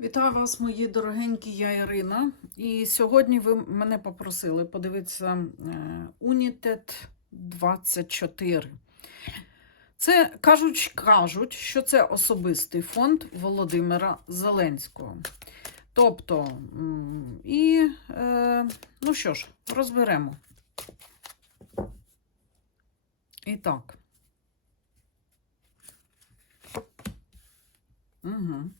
Вітаю вас, мої дорогенькі, я Ірина. І сьогодні ви мене попросили подивитися е, Унітет 24. Це кажуть, кажуть, що це особистий фонд Володимира Зеленського. Тобто, і, е, ну що ж, розберемо. І так. Угу.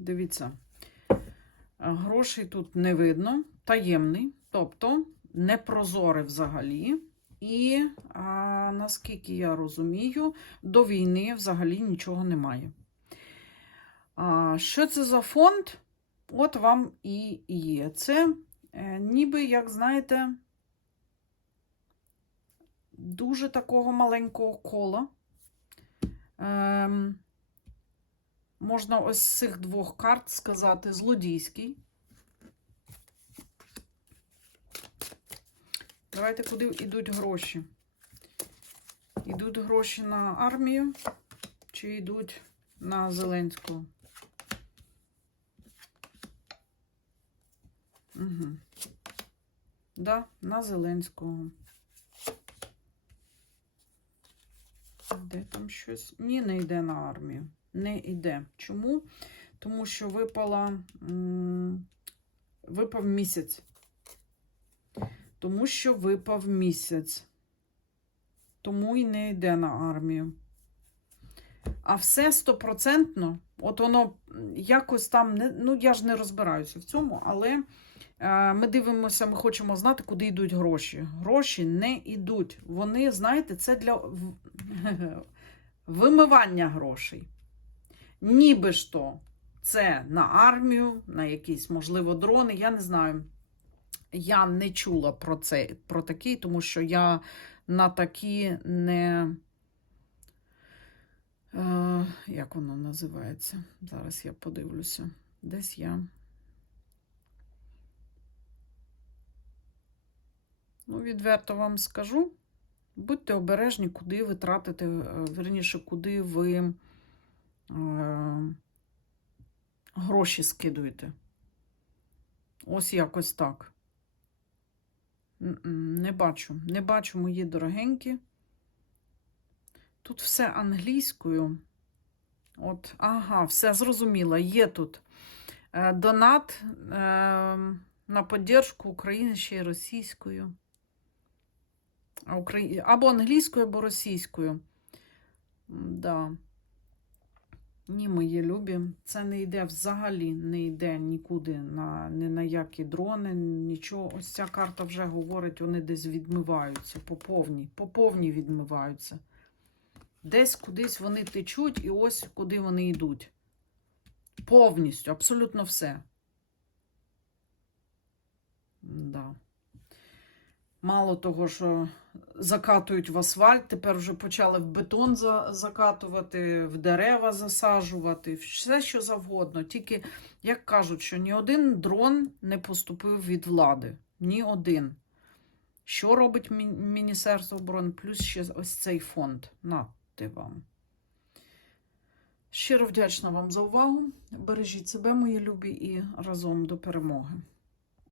Дивіться, е, грошей тут не видно, таємний, тобто непрозорий взагалі. І, а, наскільки я розумію, до війни взагалі нічого немає. А, що це за фонд? От вам і є. Це е, ніби, як знаєте, дуже такого маленького кола. Ем, можна ось з цих двох карт сказати злодійський. Давайте куди йдуть гроші? Йдуть гроші на армію чи йдуть на Зеленського? Угу. Да, на Зеленського. Де там щось? Ні, не йде на армію. Не йде. Чому? Тому що випала, випав місяць. Тому що випав місяць. Тому і не йде на армію. А все стопроцентно, от воно якось там, не, ну я ж не розбираюся в цьому, але е, ми дивимося, ми хочемо знати, куди йдуть гроші. Гроші не йдуть. Вони, знаєте, це для вимивання грошей. Ніби ж то це на армію, на якісь, можливо, дрони, я не знаю. Я не чула про це, про такий, тому що я на такі не. Е, як воно називається? Зараз я подивлюся. Десь я. Ну, відверто вам скажу. Будьте обережні, куди ви тратите, е, верніше, куди ви гроші скидуєте. Ось якось так. Не бачу, не бачу, мої дорогенькі. Тут все англійською. От, ага, все зрозуміло. Є тут е, донат е, на поддержку України ще й російською. Або англійською, або російською. Да. Ні, мої любі, це не йде взагалі, не йде нікуди, на, ні на які дрони, нічого. Ось ця карта вже говорить, вони десь відмиваються, по повній, по повній відмиваються. Десь кудись вони течуть, і ось куди вони йдуть. Повністю, абсолютно все. Да. Мало того, що закатують в асфальт, тепер вже почали в бетон за- закатувати, в дерева засаджувати, все що завгодно. Тільки, як кажуть, що ні один дрон не поступив від влади. Ні один. Що робить Мі- Міністерство оборони? Плюс ще ось цей фонд. Нате вам. Щиро вдячна вам за увагу. Бережіть себе, мої любі, і разом до перемоги.